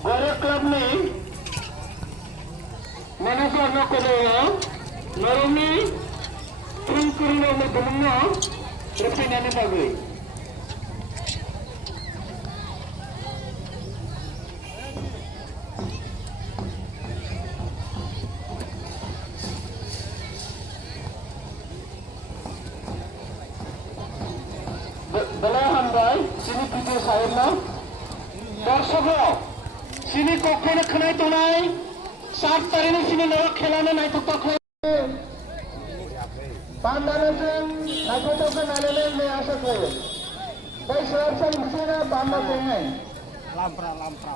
Gora Club ni mana sana kodoya narumi tungkurno mo dumno refinane bagui Bela hambai sini video saya na দর্শকরা সিনি কখনো খানাই তো নাই 7 তারিখে সিনি না খেলানো নাই তো তখন পান্ডালেন নাকি তো নালেলে মে আশা করে তাই সরকার সিনা পান্ডা নেই লাম্পরা লাম্পরা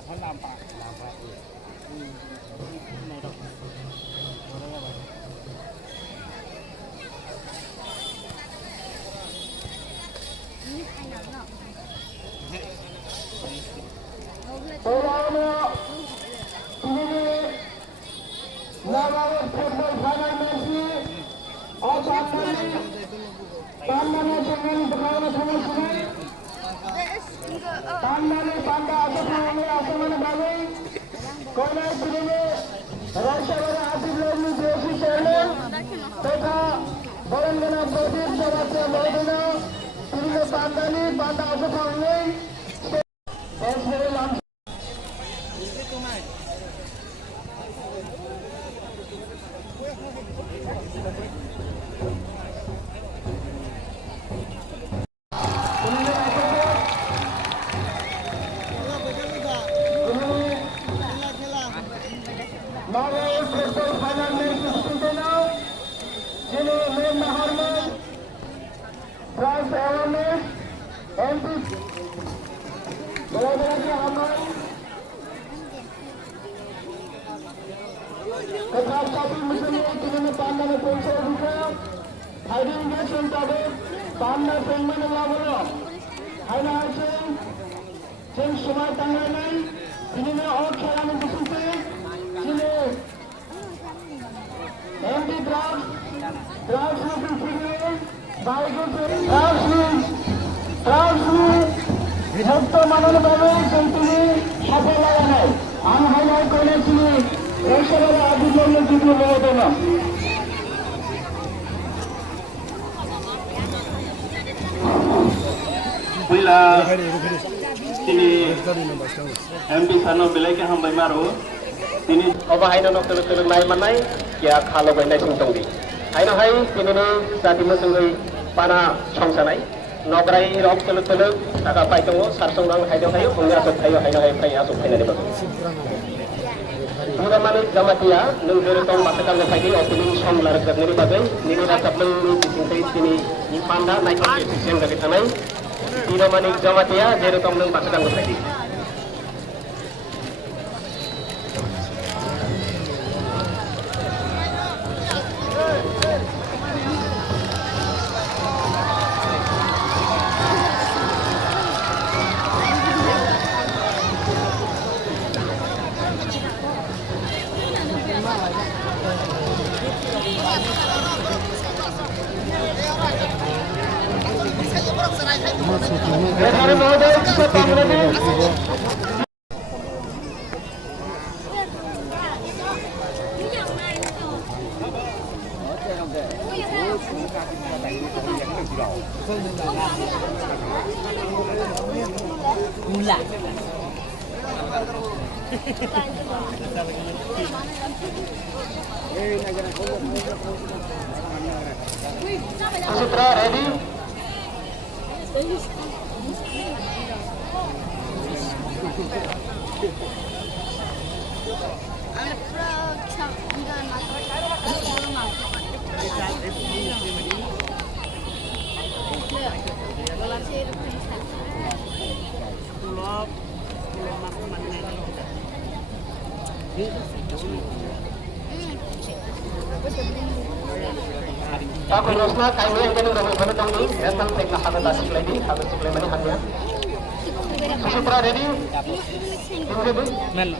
Orano ini lawan football final Messi Pandane dengan berkawan sama sungai Pandane Panda asamane bagai Kolai Sirine Raishabara Asif Lajmi Joshi Chairman तथा Barangana Pradeep Saratya Maudana Sirine Pandani Panda asamane Tetapi misalnya kita pandang polisi juga, hiding gas untuk pandang pemain lawan, hanya asing, sing semua tanggalan, ini nak orang खेलाने दिसते, ini MP draft local figure, baik itu draft Hekto manon babe sentini safal laganai, am highlight kone sini, Raishabara Asif Lajmi jitu Maudana. Bila sini MP Sano belai ke hambai maru, sini apa hai nano telur nai manai, kia kalau bandai singtong di. Hai no hai sini ni saat ini sungai pana songsanai. Nograi rok telur agak pai tunggu sarsung rang hai dong hai, punya asok hai hai pai asok hai nade bagus. Pura manik jamatia, nunggu tong masakan le pagi opening song larak nari bagai, nini rasa belum disintai sini ni panda naik ke sisi dari tanai. Pura manik jamatia, jadi tong nung masakan le pagi. Gula. Sutra ready? Aku Rosna kayu yang kena ramai pada tahun ini, datang teknik habis tasik lagi mana hanya. Sutra ready? Tunggu Mel.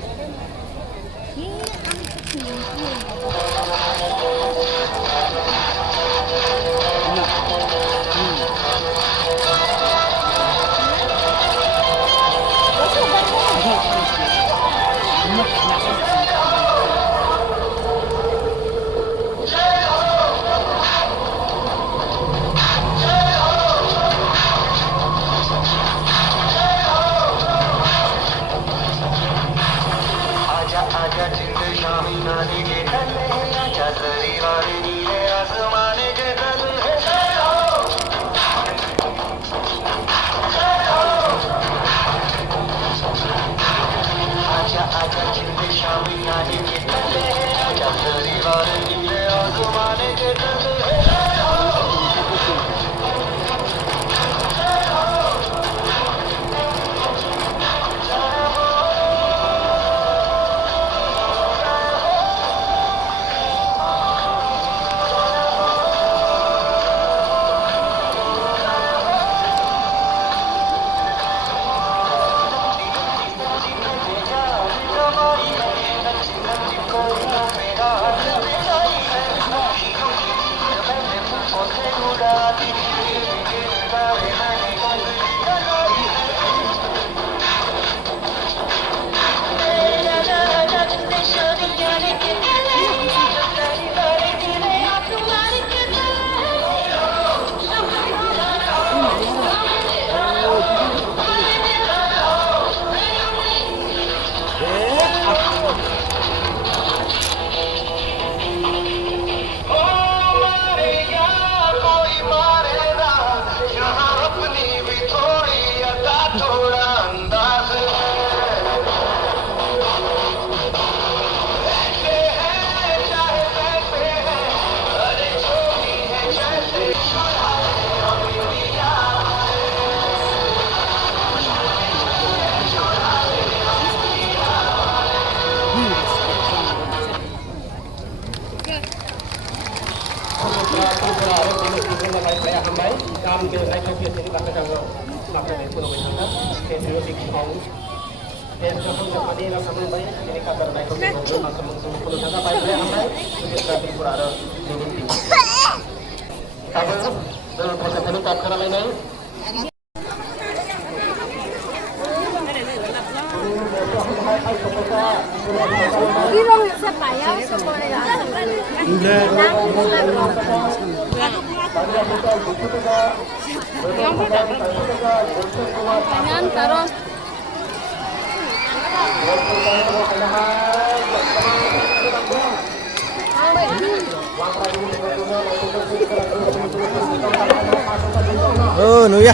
Nuya,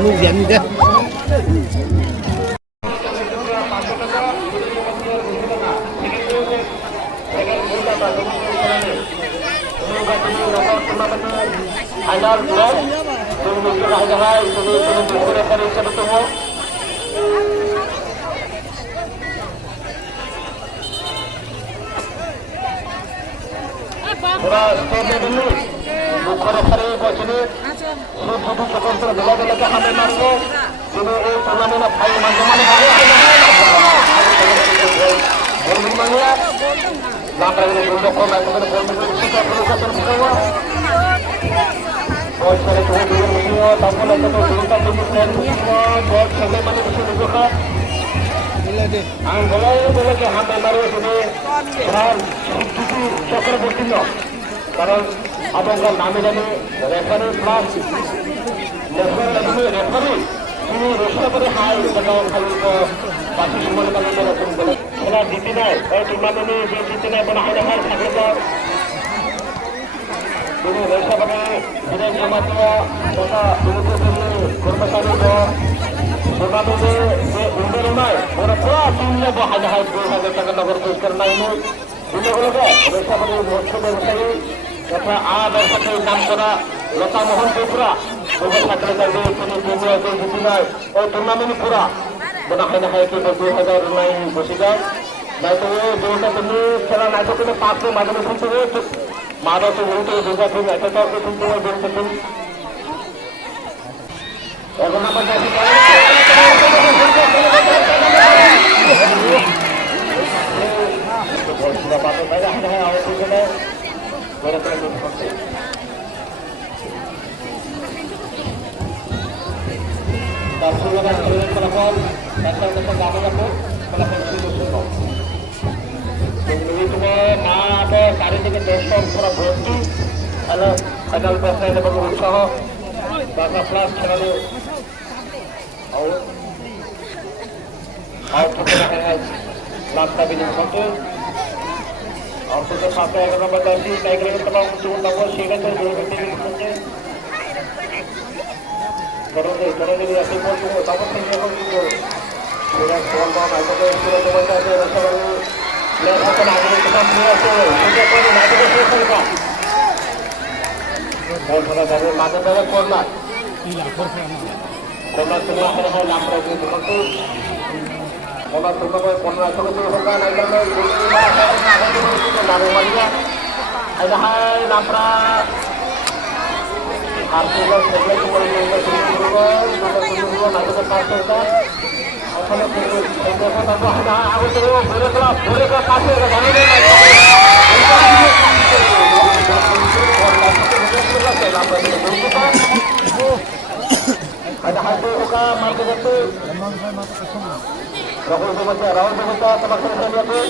ini diam deh. কারণ আপনার নামে জানি referee plus referee তিনি রোষা করে high বাকি সময় খেলা জিতে নেয় ওই টুর্নামেন্টে যে জিতে নেয় কোনো হাই হার থাকলে তো তিনি রোষা করে বিদায় জামাত তথা কর্মচারী টুর্নামেন্টে যে উন্নয়ন নয় ওরা পুরো 3 লাখ হাজার 2,000 টাকা নগদ পুরস্কার নাই উন্নয়নগুলোকে রোষা করে মৎস্য ব্যবসায়ী তথা ব্যবসায়ীর নাম করা লতা মোহন ত্রিপুরা জিতে নেয় ওই টুর্নামেন্ট পুরা মনে হয় না হয় কি 2,000 নাই বসে যায় নাই তো যেটা তুমি খেলা নাই তো তুমি 500 মাধ্যমে শুনতে হবে মাদক বহুত দুর্গা তুমি একটা তো শুনতে হবে বলতে এখন আমার কাছে তার ফলাফল একটা গানে যাবো ফলাফল Ini cuma ada চারিদিকে দর্শক পুরো ভর্তি হ্যালো ফাইনাল ব্যাটসম্যান এবং উৎসাহ বাংলা প্লাস খেলানো आउट होते रहे हैं लास्ट का भी नहीं होते और उसके साथ में अगर नंबर 10 टाइगर के तमाम जो नंबर शेयर कर जो व्यक्ति भी होंगे करोगे ऐसे बोल को तब से ये हो कि पूरा बॉल बॉल आगे के पूरा तो बचा है रक्षा वाले प्लेयर को आगे के तमाम प्लेयर से मुझे कोई ना तो शेयर करेगा बॉल थोड़ा सा मारने वाला कॉर्नर तुम्हारा है लापरा के तो Bola terbaik corner itu bukan ada naruh Maria ada hai Napra artinya sebelah kembali ke dulu nanti ke pasir kan kalau itu tanpa ada aku terus boleh ke pasir ke sana ada hati buka market itu Rahul Bhumata tempat saya lihat tu.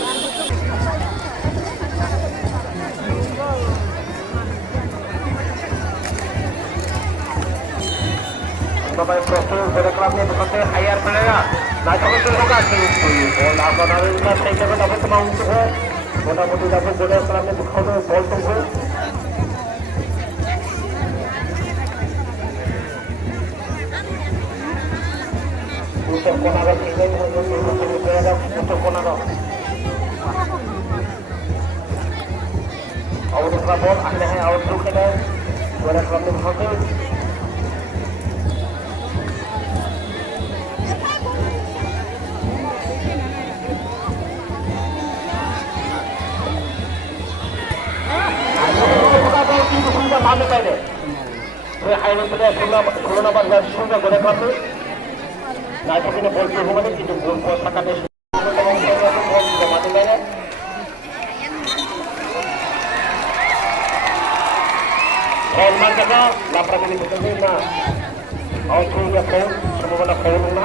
Bapak Profesor pada kelasnya berkata higher player. Nah, kalau tu bukan tu. Bola akan ada yang saya cakap dapat semang tu. Mudah-mudahan dapat bola kelasnya berkata bol tu. Untuk konaga ini untuk konaga. Out का ball आने हैं out look है पूरा club में होते मारने पहले ये हाईवे प्लेयर 16 नंबर सुंदर गोरे क्लब में ना तो किने बॉल पे होगा कि जो बॉल को सकाने बॉल जमाने पहले Foul man jaga, lapar ini betul na. Out tu ya foul, semua mana foul na.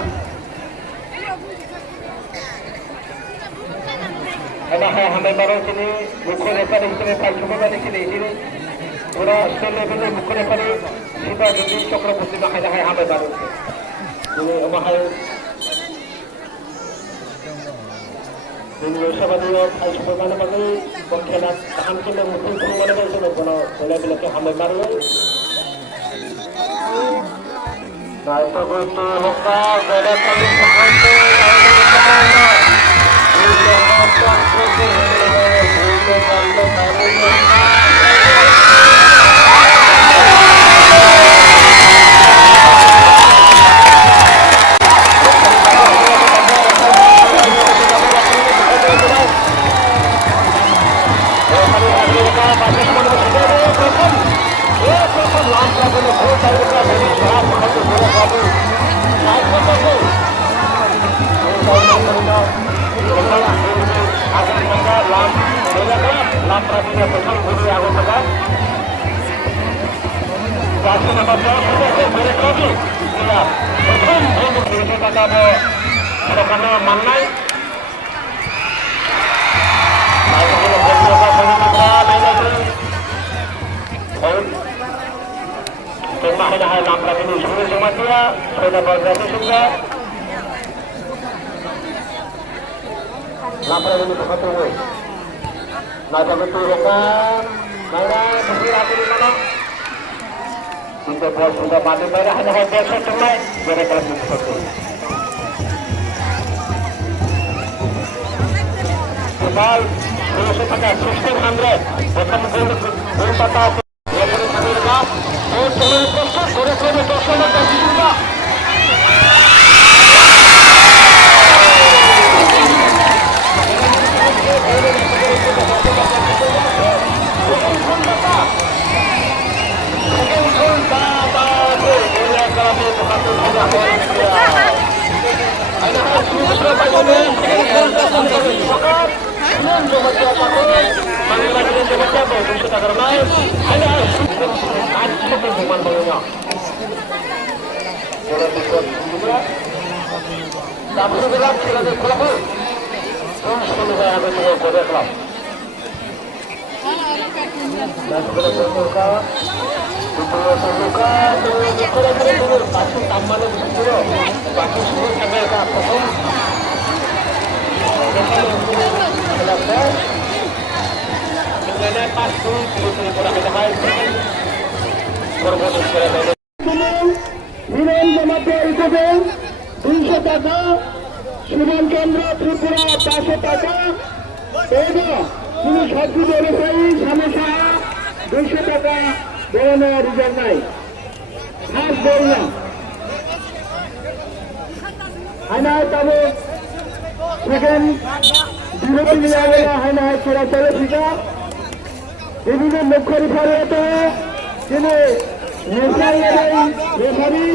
Ada hamba baru sini, bukan lepas itu lepas cuma dari sini sini. Pura skill level ni bukan lepas ini, sudah jadi cokro putih nak ada hamba baru. Ini mahal. Ini siapa dia? Saya cuma mana bagi pengkhianat tahan kita mungkin semua mana bagi semua kalau boleh ke hamba baru. Nah itu betul lokal beda kali seperti lapar ini betul woi. Nah jadi tu lokal, mana bergerak di mana? Kita bos sudah mati merah hanya hampir setengah, jadi kalau begitu. Kembali, kalau saya pakai 1600, bukan gol patah. Dia boleh satu dekat, sebelum proses, boleh dosa dan juga. Tapi হিরেন জমাতে উঠবে 200 টাকা, সুমন কেন্দ্র ত্রিপুরা 500 টাকা এবং তিনি সবজি ব্যবসায়ী স্বামী সাহা 200 টাকা বেরোনো রিজার্ভ নাই ফার্স্ট বললাম হাইনা তবে সেকেন্ড বিরোধী মিলাবে হাইনা সেরা চলে ঠিকা বিভিন্ন মুখ্য রিফারিয়াত তিনি রেফারি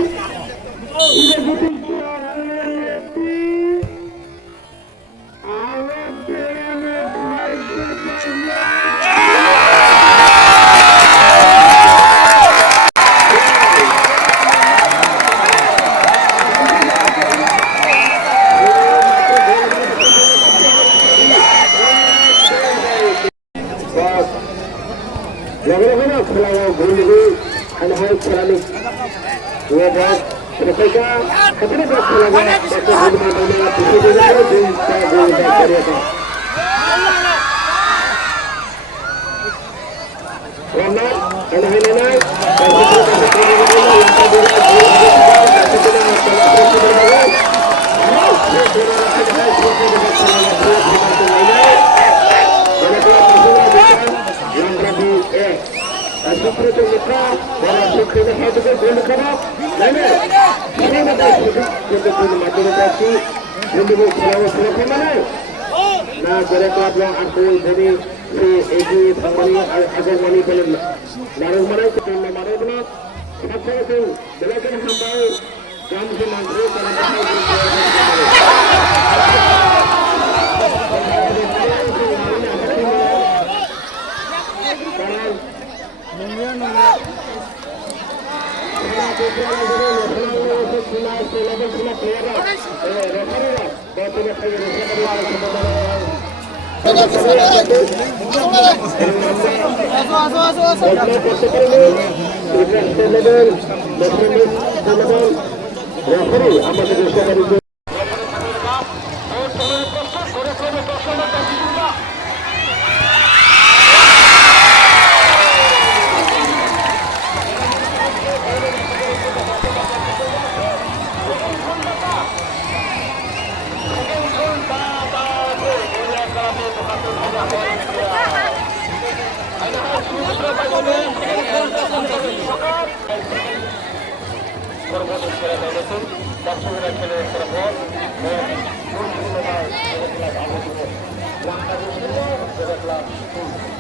না করে কাটলো আর কোই ধরে সে এগিয়ে থামানি আর আগের মানি বলেন নারদ মানাই তো মানব না সবসময় বেলাকেন হামবাই গাম সে মানছে আমাদের Terima kasih.